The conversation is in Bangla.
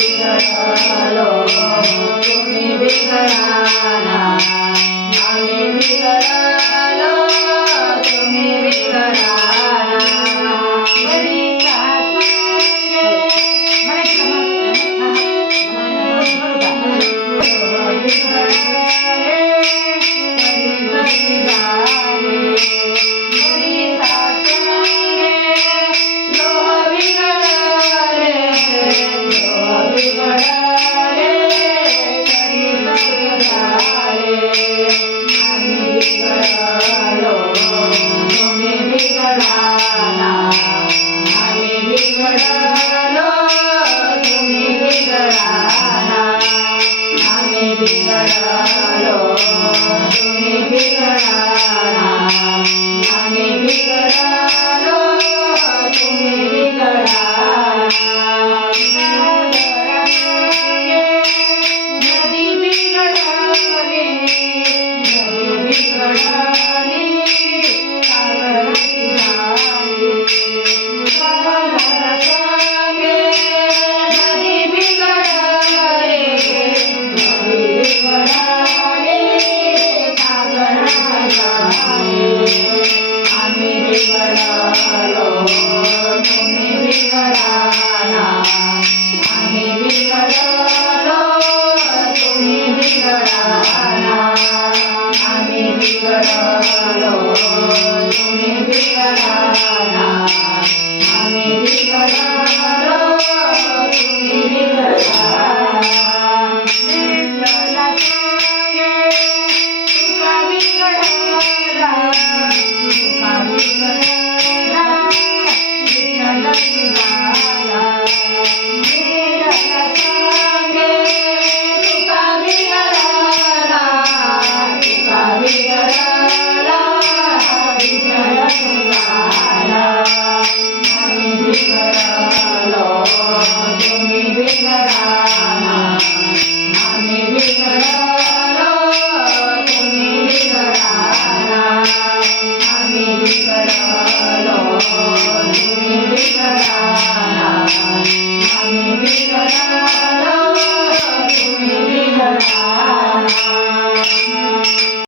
বিঘ্ন তুমি বিঘ্ন Yeah. Hello. We will Vishwadharma, Mami Vishwadharma.